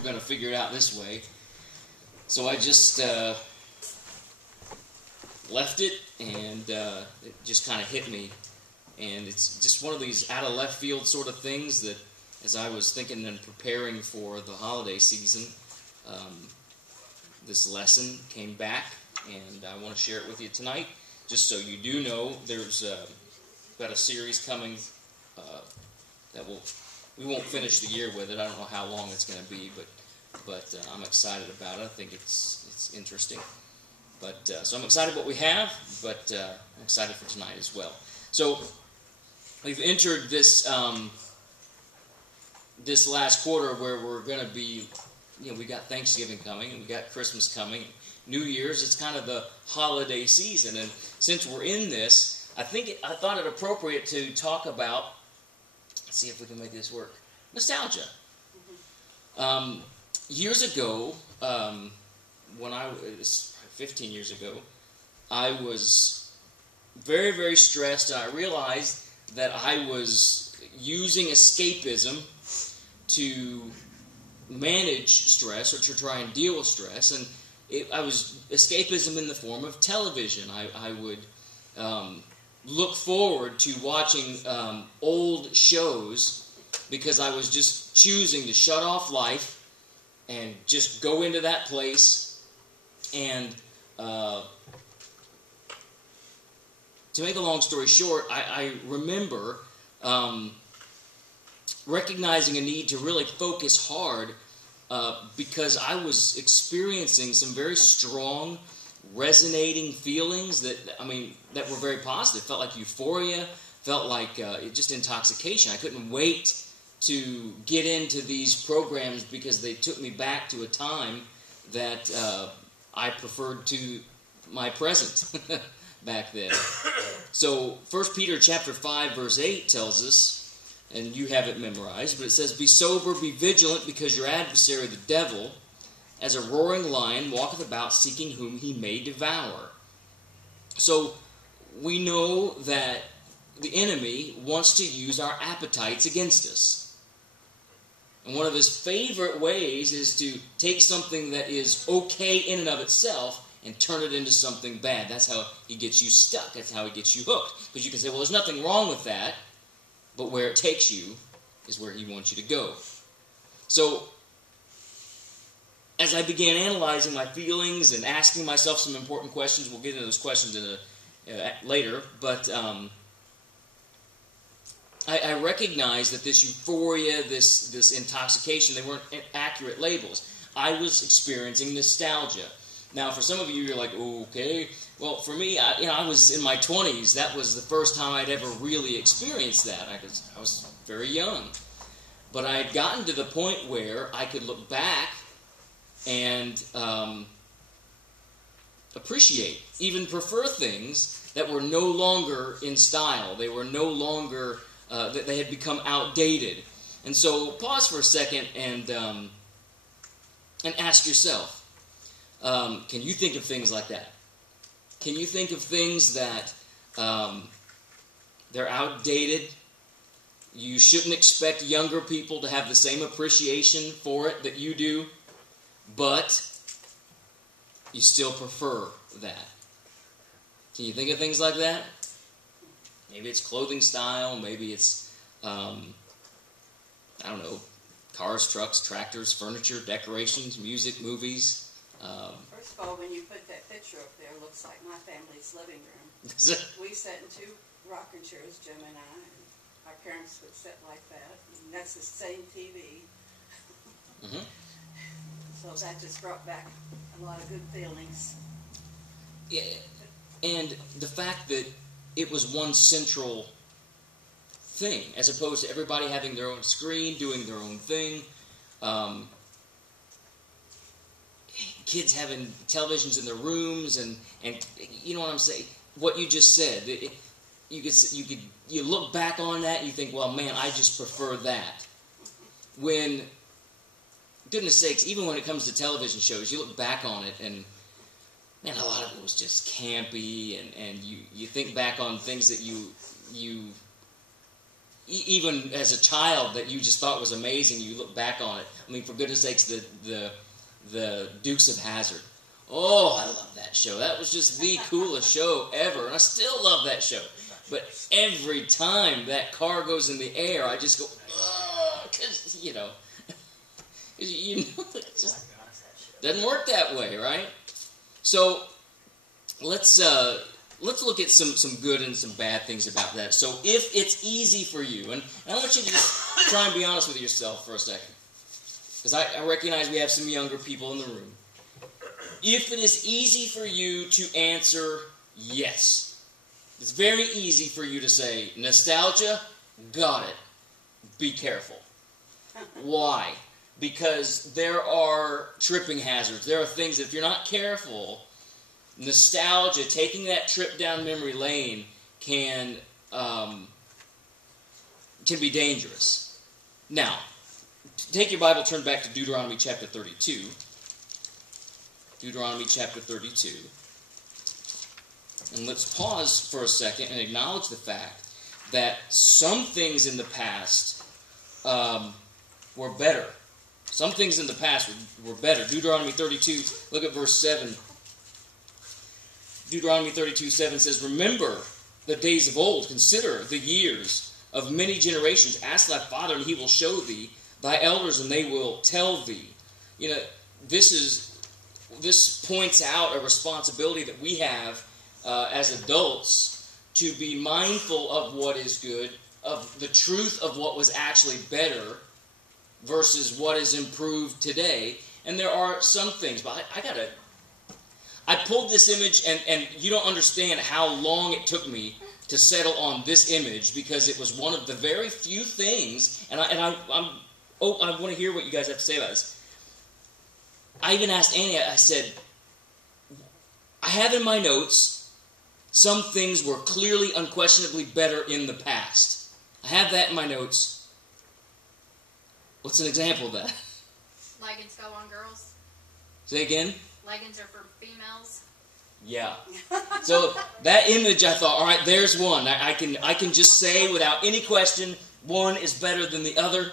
we're going to figure it out this way. So I just left it, and it just kind of hit me. And it's just one of these out of left field sort of things that, as I was thinking and preparing for the holiday season, this lesson came back, and I want to share it with you tonight. Just so you do know, there's got a series coming that we won't finish the year with it. I don't know how long it's going to be, but I'm excited about it. I think it's interesting. But so I'm excited what we have, but I'm excited for tonight as well. So we've entered this this last quarter where we're going to be, we got Thanksgiving coming, and we got Christmas coming, New Year's. It's kind of the holiday season, and since we're in this, I thought it appropriate to talk about. Let's see if we can make this work. Nostalgia. Years ago, when I was 15 years ago, I was very, very stressed, and I realized that I was using escapism to manage stress or to try and deal with stress, and I was escapism in the form of television. I would look forward to watching old shows because I was just choosing to shut off life and just go into that place. And to make a long story short, I remember recognizing a need to really focus hard because I was experiencing some very strong, resonating feelings that were very positive. Felt like euphoria, felt like just intoxication. I couldn't wait to get into these programs because they took me back to a time that I preferred to my present back then. So 1 Peter chapter 5 verse 8 tells us, and you have it memorized, but it says, "Be sober, be vigilant, because your adversary the devil, as a roaring lion, walketh about seeking whom he may devour." So we know that the enemy wants to use our appetites against us. And one of his favorite ways is to take something that is okay in and of itself and turn it into something bad. That's how he gets you stuck. That's how he gets you hooked. Because you can say, well, there's nothing wrong with that, but where it takes you is where he wants you to go. So as I began analyzing my feelings and asking myself some important questions, we'll get into those questions later, but I recognized that this euphoria, this intoxication, they weren't accurate labels. I was experiencing nostalgia. Now, for some of you, you're like, okay. Well, for me, I was in my 20s. That was the first time I'd ever really experienced that. I was very young. But I had gotten to the point where I could look back and appreciate, even prefer things that were no longer in style. They were no longer, they had become outdated. And so pause for a second and ask yourself, can you think of things like that? Can you think of things that they're outdated? You shouldn't expect younger people to have the same appreciation for it that you do, but you still prefer that. Can you think of things like that? Maybe it's clothing style, maybe it's, cars, trucks, tractors, furniture, decorations, music, movies. First of all, when you put that picture up there, it looks like my family's living room. We sat in two rocking chairs, Jim and I, and our parents would sit like that. And that's the same TV. Mm-hmm. So that just brought back a lot of good feelings. Yeah, and the fact that it was one central thing, as opposed to everybody having their own screen, doing their own thing. Kids having televisions in their rooms, and you know what I'm saying. What you just said, you look back on that, and you think, well, man, I just prefer that. When, goodness sakes, even when it comes to television shows, you look back on it, and man, a lot of it was just campy, and you think back on things that you even as a child that you just thought was amazing. You look back on it. I mean, for goodness sakes, the Dukes of Hazzard. Oh, I love that show. That was just the coolest show ever, and I still love that show. But every time that car goes in the air, I just go, oh, because you know, it just doesn't work that way, right? So let's look at some good and some bad things about that. So if it's easy for you, and I want you to just try and be honest with yourself for a second, because I recognize we have some younger people in the room. If it is easy for you to answer yes, it's very easy for you to say, nostalgia, got it. Be careful. Why? Because there are tripping hazards. There are things that if you're not careful, nostalgia, taking that trip down memory lane can be dangerous. Now, take your Bible, turn back to Deuteronomy chapter 32. Deuteronomy chapter 32. And let's pause for a second and acknowledge the fact that some things in the past were better. Some things in the past were better. Deuteronomy 32, look at verse 7. Deuteronomy 32:7 says, remember the days of old, consider the years of many generations. Ask thy father, and he will show thee, thy elders, and they will tell thee. You know, this points out a responsibility that we have as adults to be mindful of what is good, of the truth of what was actually better versus what is improved today. And there are some things, but I pulled this image, and you don't understand how long it took me to settle on this image, because it was one of the very few things, and I want to hear what you guys have to say about this. I even asked Annie, I said, I have in my notes, some things were clearly, unquestionably better in the past. I have that in my notes. What's an example of that? Leggings go on girls. Say again? Leggings are for females. Yeah. So that image, I thought, all right, there's one. I can just say without any question, one is better than the other.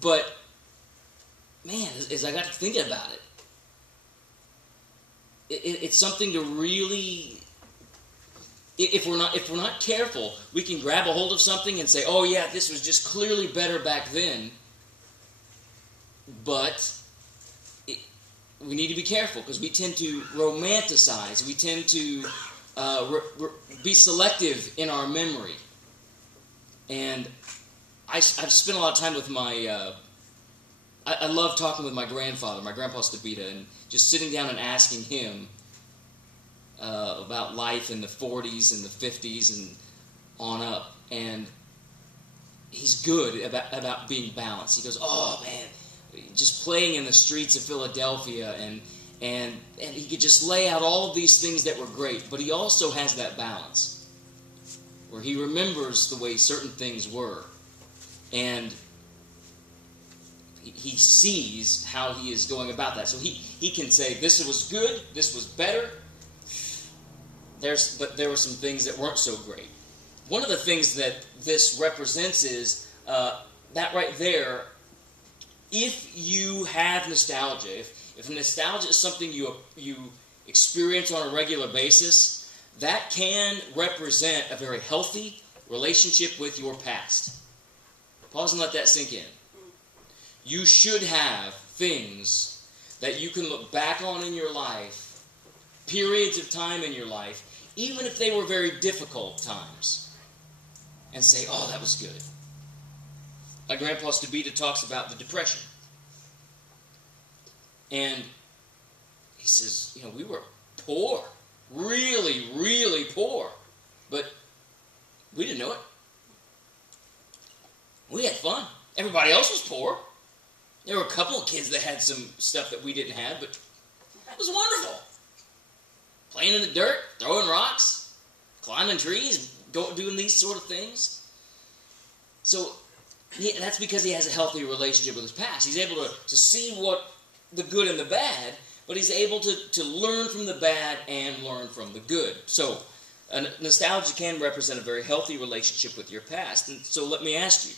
But man, as I got to thinking about it's something to really. If we're not careful, we can grab a hold of something and say, "Oh yeah, this was just clearly better back then." But we need to be careful, because we tend to romanticize. We tend to be selective in our memory. And I've spent a lot of time with my. I love talking with my grandfather, my Grandpa Stabita, and just sitting down and asking him about life in the 40s and the 50s and on up. And he's good about being balanced. He goes, "Oh man, just playing in the streets of Philadelphia," and he could just lay out all of these things that were great. But he also has that balance where he remembers the way certain things were, and he sees how he is going about that. So he can say, this was good, this was better, but there were some things that weren't so great. One of the things that this represents is that right there, if you have nostalgia, if nostalgia is something you experience on a regular basis, that can represent a very healthy relationship with your past. Pause and let that sink in. You should have things that you can look back on in your life, periods of time in your life, even if they were very difficult times, and say, "Oh, that was good." My Grandpa Stabita talks about the Depression. And he says, we were poor, really, really poor, but we didn't know it. We had fun. Everybody else was poor. There were a couple of kids that had some stuff that we didn't have, but it was wonderful. Playing in the dirt, throwing rocks, climbing trees, doing these sort of things. So that's because he has a healthy relationship with his past. He's able to see what the good and the bad, but he's able to learn from the bad and learn from the good. So nostalgia can represent a very healthy relationship with your past. And so let me ask you,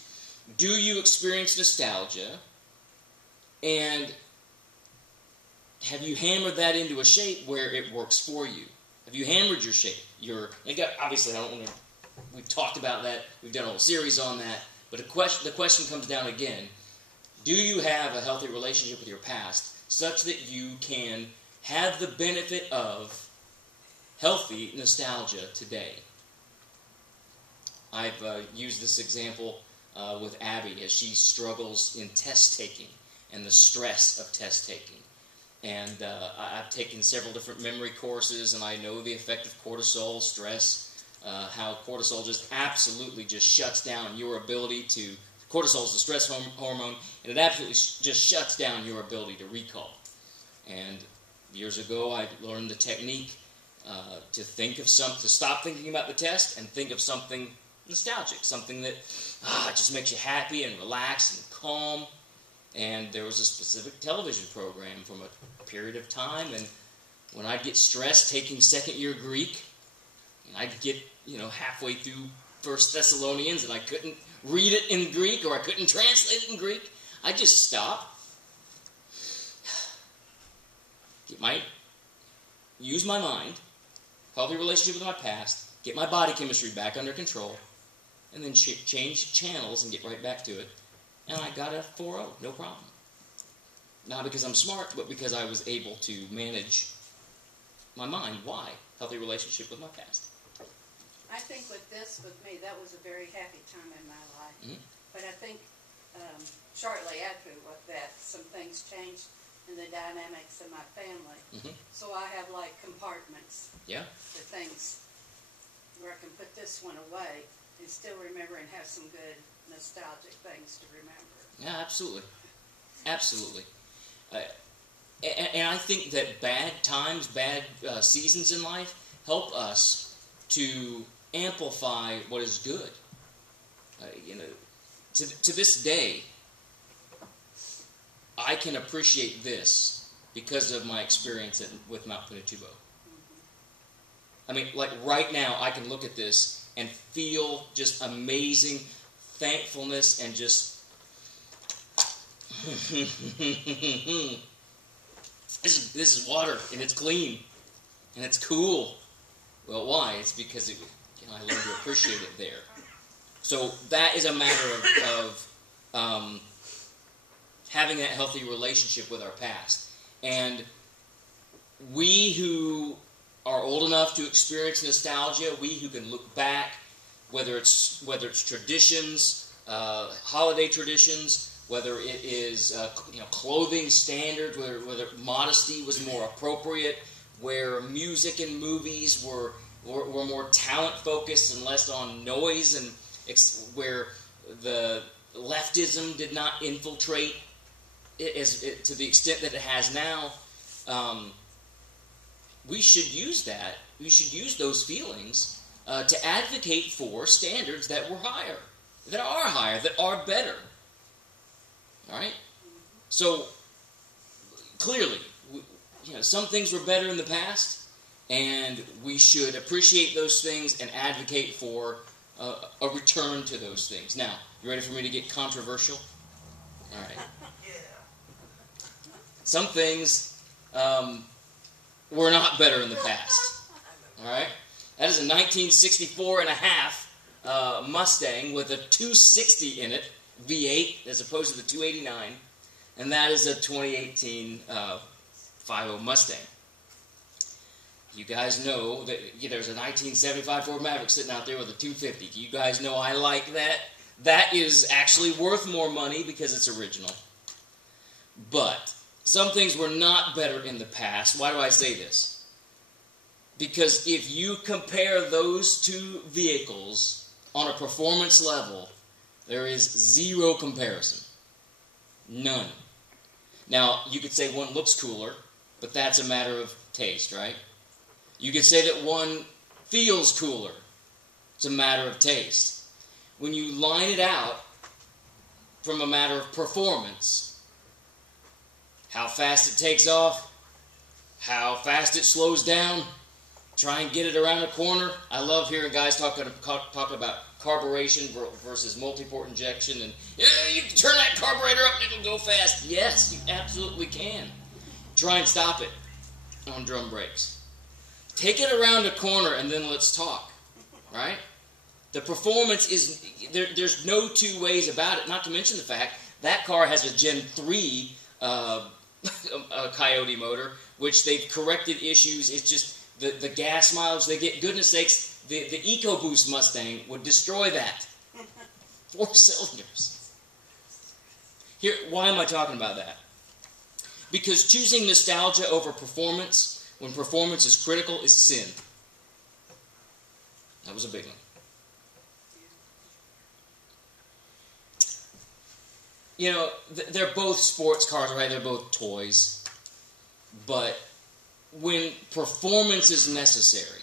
do you experience nostalgia, and have you hammered that into a shape where it works for you? Have you hammered your shape? Obviously, we've talked about that. We've done a whole series on that. But the question comes down again. Do you have a healthy relationship with your past such that you can have the benefit of healthy nostalgia today? I've used this example with Abby as she struggles in test taking and the stress of test taking. And I've taken several different memory courses, and I know the effect of cortisol, stress, how cortisol just absolutely just shuts down your ability to... Cortisol is the stress hormone, and it absolutely just shuts down your ability to recall. And years ago, I learned the technique to stop thinking about the test and think of something nostalgic, something that just makes you happy and relaxed and calm. And there was a specific television program from a period of time, and when I'd get stressed taking second-year Greek, and I'd get halfway through 1 Thessalonians, and I couldn't read it in Greek, or I couldn't translate it in Greek, I'd just stop, use my mind, healthy relationship with my past, get my body chemistry back under control, and then change channels and get right back to it. And I got a 4.0, no problem. Not because I'm smart, but because I was able to manage my mind. Why? Healthy relationship with my past. I think with me, that was a very happy time in my life. Mm-hmm. But I think shortly after that, some things changed in the dynamics of my family. Mm-hmm. So I have like compartments. Yeah. The things where I can put this one away and still remember and have some good nostalgic things to remember. Yeah, absolutely. Absolutely. And I think that bad times, bad seasons in life help us to amplify what is good. To this day, I can appreciate this because of my experience with Mount Pinatubo. Mm-hmm. I mean, like right now, I can look at this and feel just amazing thankfulness and just this is water, and it's clean, and it's cool. Well, why? It's because I learned to appreciate it there. So that is a matter of having that healthy relationship with our past. And we who are old enough to experience nostalgia, we who can look back, whether it's traditions, holiday traditions, whether it is clothing standards, whether modesty was more appropriate, where music and movies were more talent focused and less on noise, and where the leftism did not infiltrate it to the extent that it has now. We should use that. We should use those feelings to advocate for standards that were higher, that are better. All right? So, clearly, some things were better in the past, and we should appreciate those things and advocate for a return to those things. Now, you ready for me to get controversial? All right. Some things were not better in the past. All right? That is a 1964 and a half Mustang with a 260 in it, V8, as opposed to the 289, and that is a 2018 5.0 Mustang. You guys know that there's a 1975 Ford Maverick sitting out there with a 250. You guys know I like that. That is actually worth more money because it's original. But some things were not better in the past. Why do I say this? Because if you compare those two vehicles on a performance level, there is zero comparison. None. Now, you could say one looks cooler, but that's a matter of taste, right? You could say that one feels cooler. It's a matter of taste. When you line it out from a matter of performance, how fast it takes off, how fast it slows down, Try and get it around a corner. I love hearing guys talk about carburation versus multi-port injection. And yeah, you can turn that carburetor up and it'll go fast. Yes, you absolutely can. Try and stop it on drum brakes. Take it around a corner and then let's talk. Right? The performance is, there's no two ways about it. Not to mention the fact that car has a Gen 3 Coyote motor, which they've corrected issues. It's just the gas mileage they get. Goodness sakes, the EcoBoost Mustang would destroy that. 4 cylinders. Here, why am I talking about that? Because choosing nostalgia over performance, when performance is critical, is sin. That was a big one. You know, they're both sports cars, right? They're both toys. But when performance is necessary,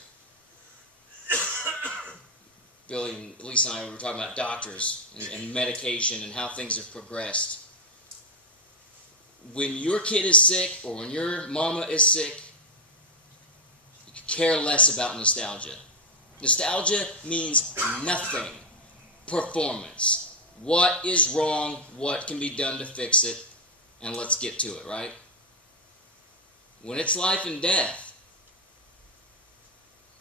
Billy and Lisa and I were talking about doctors and medication and how things have progressed. When your kid is sick or when your mama is sick, you could care less about nostalgia. Nostalgia means nothing. Performance. What is wrong? What can be done to fix it? And let's get to it, right? When it's life and death,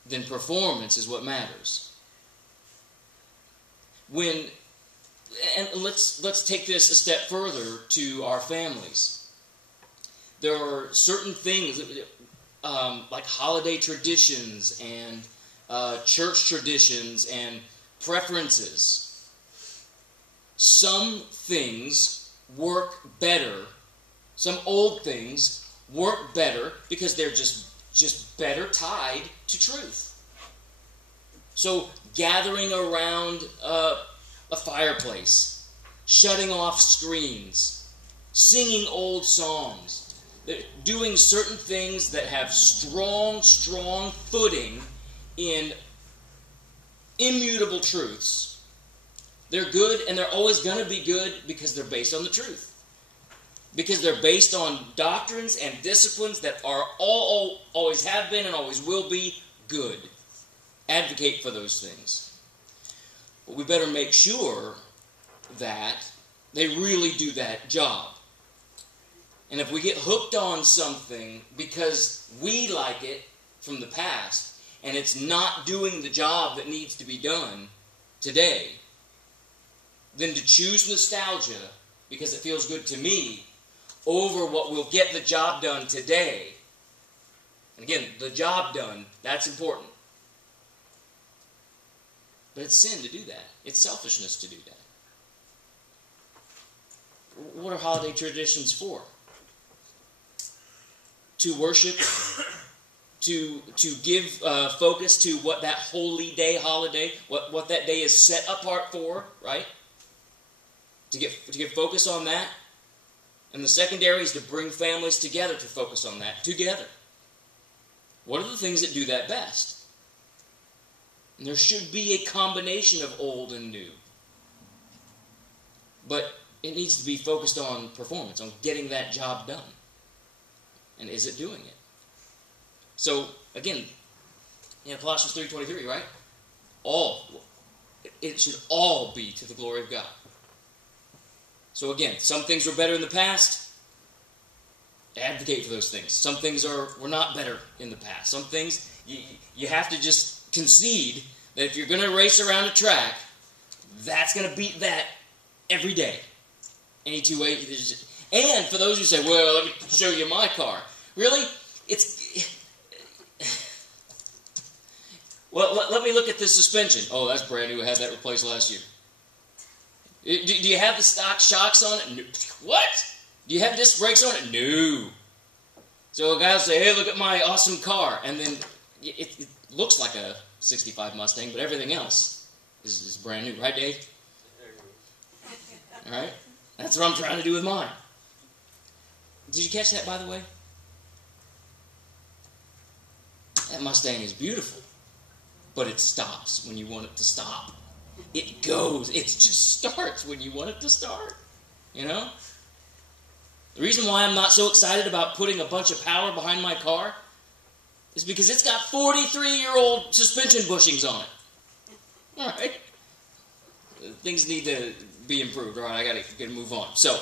then performance is what matters. And let's take this a step further to our families. There are certain things like holiday traditions and church traditions and preferences. Some things work better. Some old things work better because they're just better tied to truth. So gathering around a fireplace, shutting off screens, singing old songs, doing certain things that have strong footing in immutable truths. They're good, and they're always going to be good because they're based on the truth. Because they're based on doctrines and disciplines that are always have been and always will be good. Advocate for those things. But we better make sure that they really do that job. And if we get hooked on something because we like it from the past, and it's not doing the job that needs to be done today, then to choose nostalgia because it feels good to me over what will get the job done today. And again, the job done, that's important. But it's sin to do that. It's selfishness to do that. What are holiday traditions for? To worship, to give focus to what that holy day, holiday, what that day is set apart for, right? To get focus on that. And the secondary is to bring families together to focus on that together. What are the things that do that best? And there should be a combination of old and new. But it needs to be focused on performance, on getting that job done. And is it doing it? So, again, Colossians 3:23, right? It should all be to the glory of God. So again, some things were better in the past. Advocate for those things. Some things were not better in the past. Some things you have to just concede that if you're going to race around a track, that's going to beat that every day. Any two ways. And for those who say, well, let me show you my car. Really? Well, let me look at this suspension. Oh, that's brand new. I had that replaced last year. Do you have the stock shocks on it? No. What? Do you have disc brakes on it? No. So a guy will say, hey, look at my awesome car. And then it looks like a 65 Mustang, but everything else is brand new. Right, Dave? All right? That's what I'm trying to do with mine. Did you catch that, by the way? That Mustang is beautiful, but it stops when you want it to stop. It goes. It just starts when you want it to start. You know? The reason why I'm not so excited about putting a bunch of power behind my car is because it's got 43-year-old suspension bushings on it. All right. Things need to be improved. All right, I got to move on. So,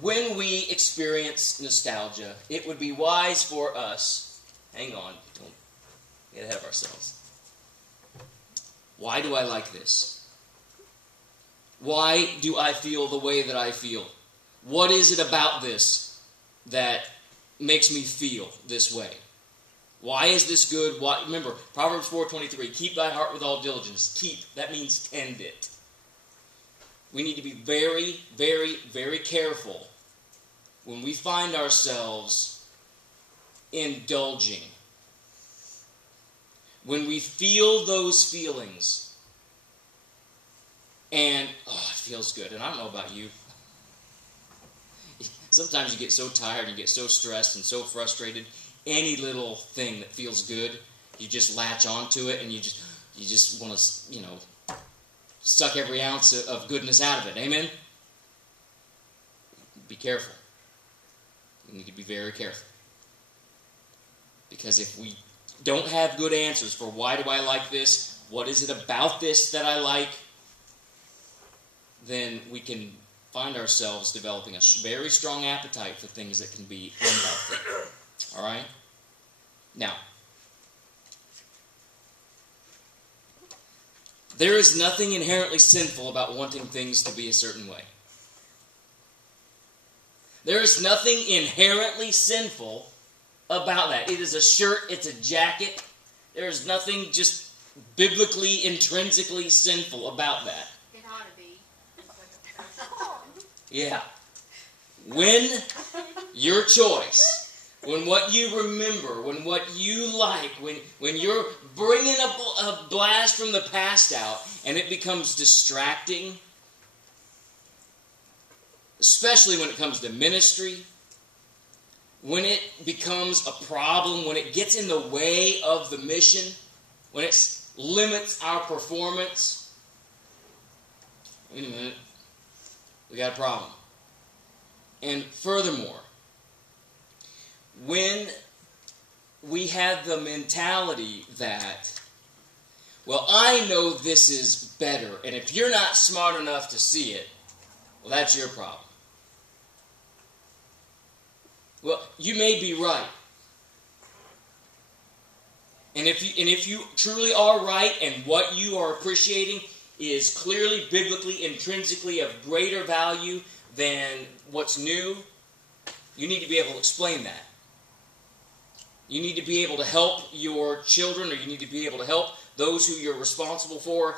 when we experience nostalgia, it would be wise for us, hang on, don't get ahead of ourselves. Why do I like this? Why do I feel the way that I feel? What is it about this that makes me feel this way? Why is this good? Why? Remember, Proverbs 4:23, keep thy heart with all diligence. Keep, that means tend it. We need to be very, very, very careful when we find ourselves indulging. When we feel those feelings, and, it feels good. And I don't know about you. Sometimes you get so tired and you get so stressed and so frustrated, any little thing that feels good, you just latch onto it and you just want to, suck every ounce of goodness out of it. Amen? Be careful. We need to be very careful. Because if we don't have good answers for why do I like this, what is it about this that I like, then we can find ourselves developing a very strong appetite for things that can be unhealthy. All right? Now, there is nothing inherently sinful about wanting things to be a certain way. There is nothing inherently sinful about that. It is a shirt, it's a jacket. There is nothing just biblically, intrinsically sinful about that. It ought to be. Yeah. When your choice, when what you remember, when what you like, when you're bringing a blast from the past out and it becomes distracting, especially when it comes to ministry, when it becomes a problem, when it gets in the way of the mission, when it limits our performance, wait a minute, we got a problem. And furthermore, when we have the mentality that, well, I know this is better, and if you're not smart enough to see it, well, that's your problem. Well, you may be right. And if you truly are right and what you are appreciating is clearly, biblically, intrinsically of greater value than what's new, you need to be able to explain that. You need to be able to help your children, or you need to be able to help those who you're responsible for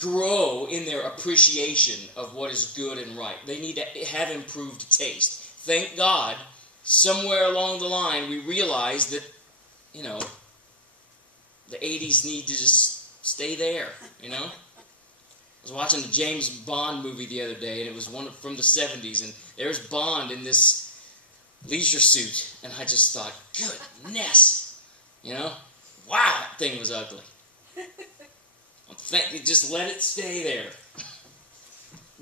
grow in their appreciation of what is good and right. They need to have improved taste. Thank God, somewhere along the line, we realized that, the 80s need to just stay there, I was watching the James Bond movie the other day, and it was one from the 70s, and there's Bond in this leisure suit, and I just thought, goodness, wow, that thing was ugly. Just let it stay there.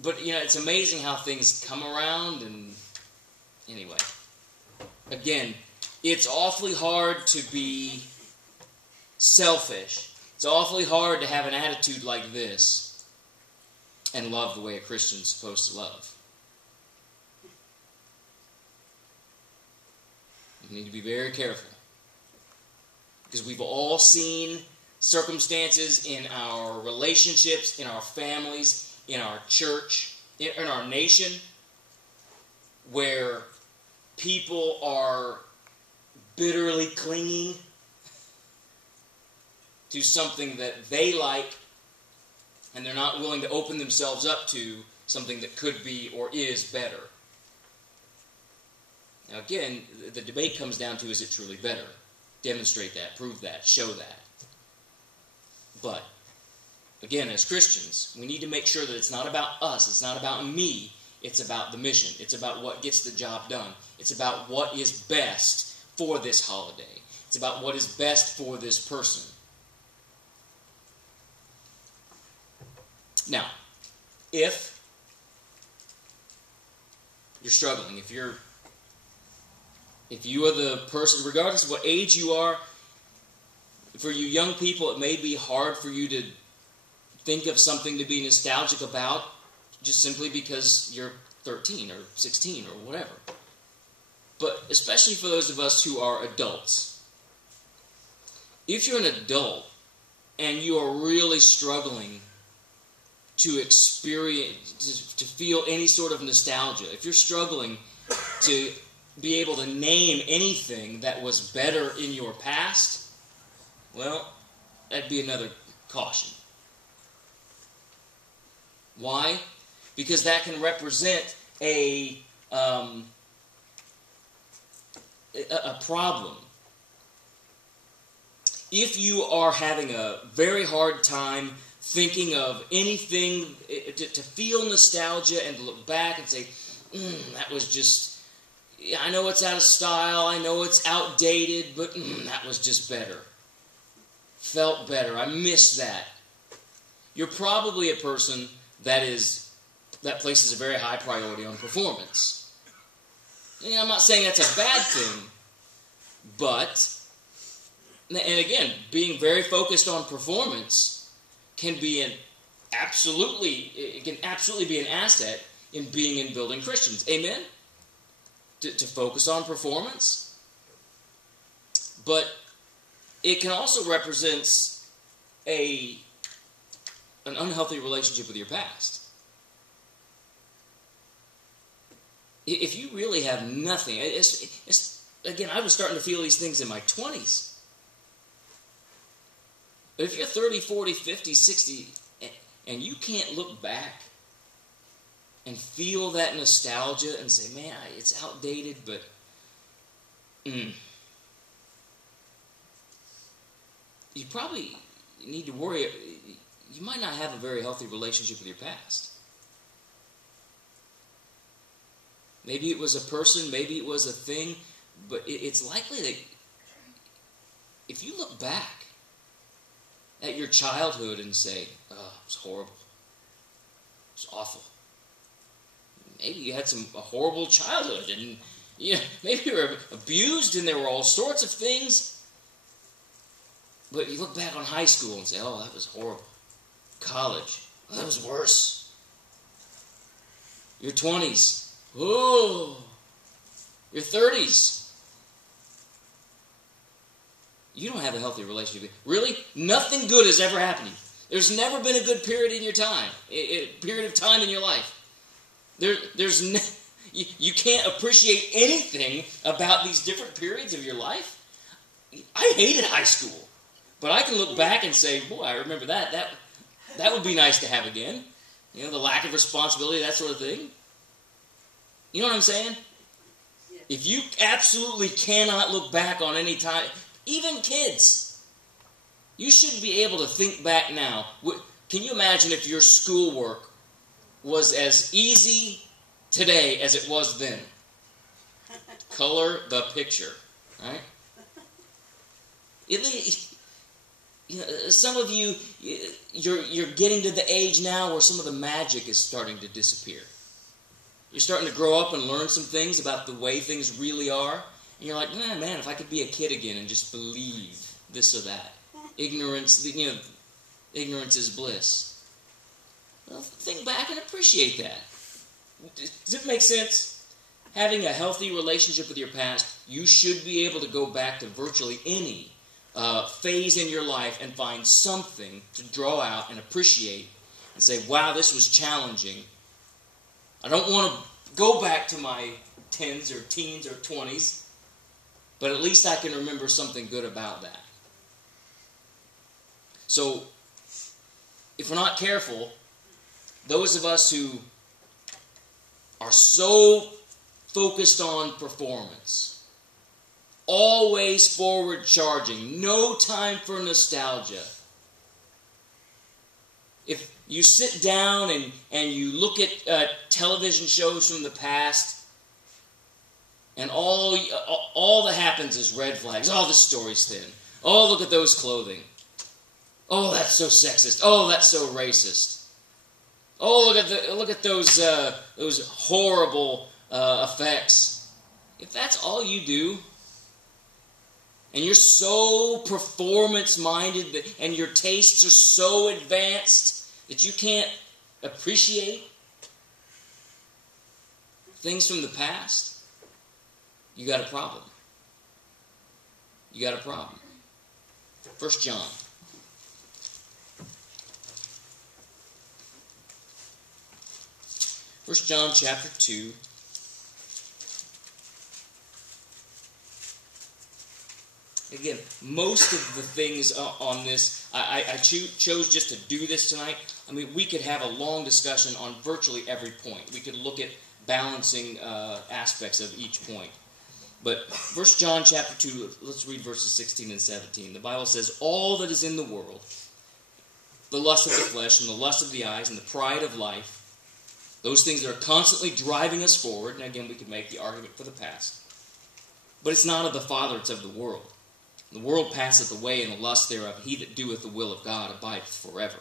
But, it's amazing how things come around, and anyway. Again, it's awfully hard to be selfish. It's awfully hard to have an attitude like this and love the way a Christian's supposed to love. We need to be very careful. Because we've all seen circumstances in our relationships, in our families, in our church, in our nation, where people are bitterly clinging to something that they like, and they're not willing to open themselves up to something that could be or is better. Now again, the debate comes down to, is it truly better? Demonstrate that, prove that, show that. But, again, as Christians, we need to make sure that it's not about us, it's not about me, it's about the mission. It's about what gets the job done. It's about what is best for this holiday. It's about what is best for this person. Now, if you're struggling, if If you are the person, regardless of what age you are, for you young people, it may be hard for you to think of something to be nostalgic about just simply because you're 13 or 16 or whatever. But especially for those of us who are adults, if you're an adult and you are really struggling to experience, to feel any sort of nostalgia, if you're struggling to be able to name anything that was better in your past, well, that'd be another caution. Why? Because that can represent a problem. If you are having a very hard time thinking of anything, to feel nostalgia and to look back and say, that was just, I know it's out of style, I know it's outdated, but that was just better. Felt better, I miss that. You're probably a person that places a very high priority on performance. And I'm not saying that's a bad thing, but, and again, being very focused on performance can absolutely be an asset in being and building Christians. Amen? To focus on performance. But it can also represent an unhealthy relationship with your past. If you really have nothing, again, I was starting to feel these things in my 20s. But if you're 30, 40, 50, 60, and you can't look back and feel that nostalgia and say, man, it's outdated, but you probably need to worry. You might not have a very healthy relationship with your past. Maybe it was a person, maybe it was a thing, but it's likely that if you look back at your childhood and say, oh, it was horrible, it was awful. Maybe you had a horrible childhood, and maybe you were abused, and there were all sorts of things. But you look back on high school and say, oh, that was horrible. College, oh, that was worse. Your 20s, oh. Your 30s. You don't have a healthy relationship. Really? Nothing good has ever happened to you. There's never been a good period in your time, period of time in your life. You can't appreciate anything about these different periods of your life. I hated high school, but I can look back and say, boy, I remember that. That would be nice to have again. The lack of responsibility, that sort of thing. You know what I'm saying? Yeah. If you absolutely cannot look back on any time, even kids, you should be able to think back now. Can you imagine if your schoolwork was as easy today as it was then? Color the picture, right? Some of you, you're getting to the age now where some of the magic is starting to disappear. You're starting to grow up and learn some things about the way things really are. And you're like, man, if I could be a kid again and just believe this or that. Ignorance is bliss. Well, think back and appreciate that. Does it make sense? Having a healthy relationship with your past, you should be able to go back to virtually any phase in your life and find something to draw out and appreciate and say, wow, this was challenging. I don't want to go back to my 10s or teens or 20s, but at least I can remember something good about that. So, if we're not careful, those of us who are so focused on performance, always forward charging, no time for nostalgia. If you sit down and you look at television shows from the past, and all that happens is red flags. Oh, this story's thin. Oh, look at those clothing. Oh, that's so sexist. Oh, that's so racist. Oh, look at those horrible effects. if that's all you do, and you're so performance-minded and your tastes are so advanced that you can't appreciate things from the past, you got a problem. You got a problem. 1 John. First John chapter 2. Again, most of the things on this, I chose just to do this tonight. I mean, we could have a long discussion on virtually every point. We could look at balancing aspects of each point. But 1 John chapter 2, let's read verses 16 and 17. The Bible says, all that is in the world, the lust of the flesh and the lust of the eyes and the pride of life, those things that are constantly driving us forward, and again, we could make the argument for the past, but it's not of the Father, it's of the world. The world passeth away, and the lust thereof. He that doeth the will of God abideth forever.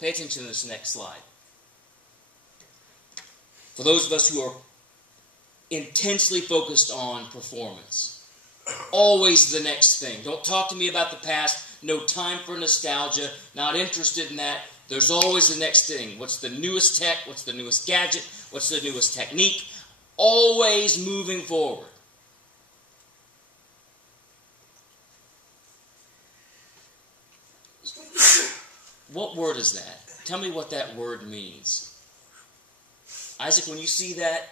Pay attention to this next slide. For those of us who are intensely focused on performance, always the next thing. Don't talk to me about the past. No time for nostalgia. Not interested in that. There's always the next thing. What's the newest tech? What's the newest gadget? What's the newest technique? Always moving forward. What word is that? Tell me what that word means. Isaac, when you see that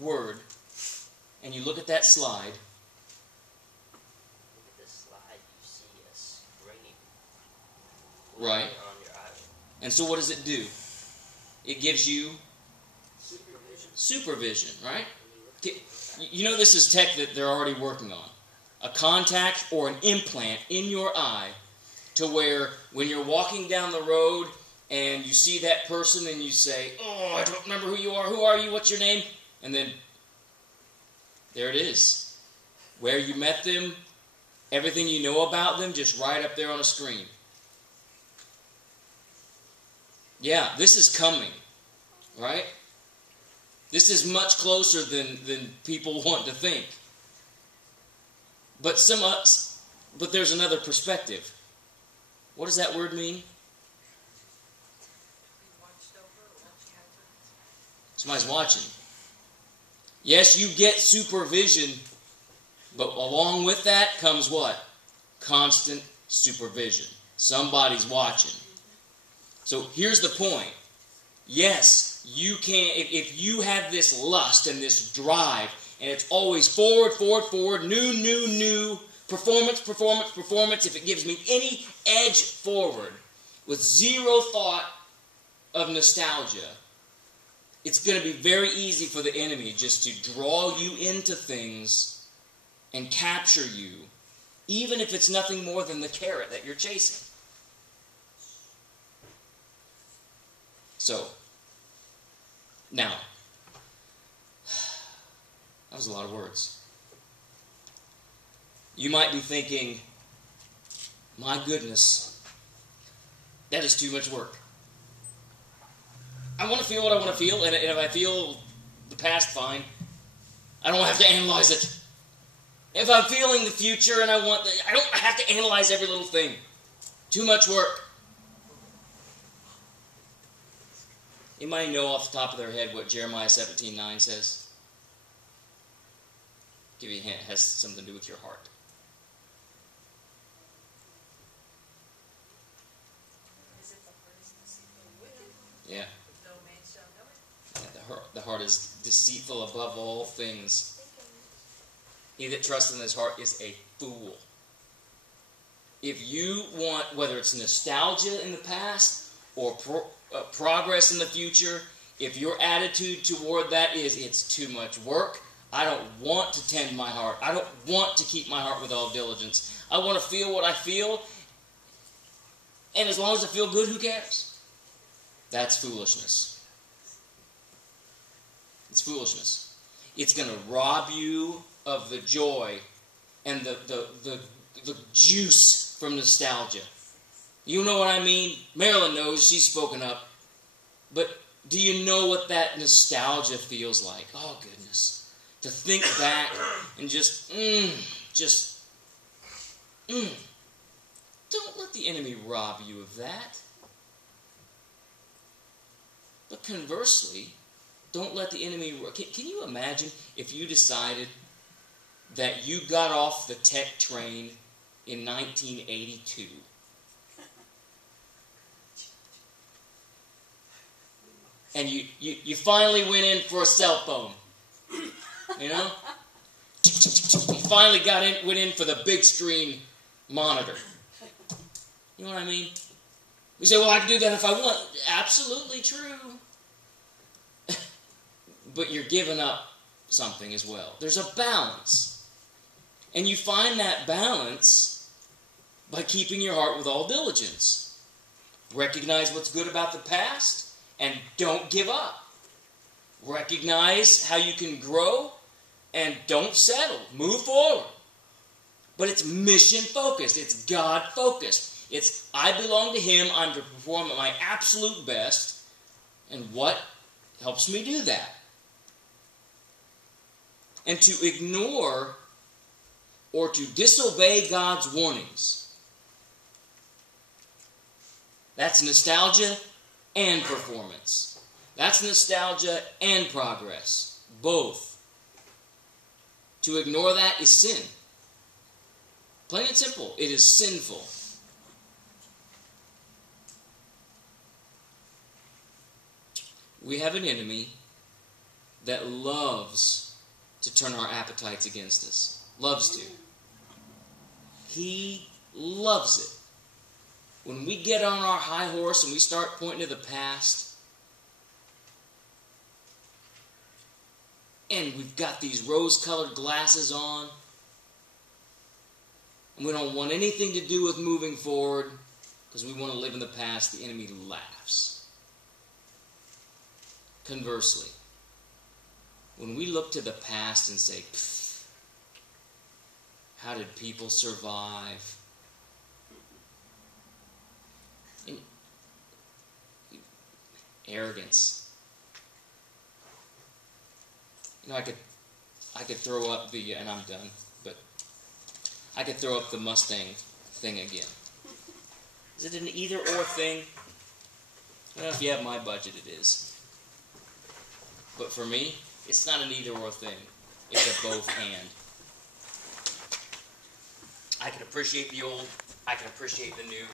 word and you look at that slide. Look at this slide, you see a springy Right. on your eye. And so what does it do? It gives you supervision, right? You know this is tech that they're already working on. A contact or an implant in your eye to where when you're walking down the road and you see that person and you say, oh, I don't remember who you are. Who are you? What's your name? And then there it is. Where you met them, everything you know about them, just right up there on a screen. Yeah, this is coming, right? This is much closer than people want to think. But there's another perspective. What does that word mean? Somebody's watching. Yes, you get supervision, but along with that comes what? Constant supervision. Somebody's watching. So here's the point. Yes, you can, if you have this lust and this drive, and it's always forward, new, performance, if it gives me any edge forward with zero thought of nostalgia, it's going to be very easy for the enemy just to draw you into things and capture you, even if it's nothing more than the carrot that you're chasing. So, now, that was a lot of words. You might be thinking, my goodness, that is too much work. I want to feel what I want to feel, and if I feel the past, fine. I don't have to analyze it. If I'm feeling the future and I don't have to analyze every little thing. Too much work. Anybody know off the top of their head what Jeremiah 17:9 says? Give you a hint. It has something to do with your heart. Yeah. The heart is deceitful above all things. He that trusts in his heart is a fool. If you want, whether it's nostalgia in the past or progress in the future, if your attitude toward that is, it's too much work, I don't want to tend my heart, I don't want to keep my heart with all diligence, I want to feel what I feel, and as long as I feel good, who cares? That's foolishness. It's foolishness. It's going to rob you of the joy and the juice from nostalgia. You know what I mean? Marilyn knows, she's spoken up. But Do you know what that nostalgia feels like? Oh, goodness. To think back and don't let the enemy rob you of that. But conversely, don't let the enemy... Can you imagine if you decided that you got off the tech train in 1982? And you finally went in for a cell phone. You know? You finally went in for the big screen monitor. You know what I mean? You say, well, I can do that if I want. Absolutely true. But you're giving up something as well. There's a balance. And you find that balance by keeping your heart with all diligence. Recognize what's good about the past and don't give up. Recognize how you can grow and don't settle. Move forward. But it's mission focused. It's God focused. It's I belong to Him. I'm to perform at my absolute best. And what helps me do that? And to ignore or to disobey God's warnings. That's nostalgia and performance. That's nostalgia and progress. Both. To ignore that is sin. Plain and simple, it is sinful. We have an enemy that loves to turn our appetites against us. Loves to. He loves it. When we get on our high horse and we start pointing to the past, and we've got these rose-colored glasses on, and we don't want anything to do with moving forward because we want to live in the past, the enemy laughs. Conversely, when we look to the past and say, how did people survive? And arrogance. You know, I could throw up the, and I'm done, but I could throw up the Mustang thing again. Is it an either-or thing? Well, if you have my budget, it is. But for me, it's not an either-or thing. It's a both-and. I can appreciate the old. I can appreciate the new.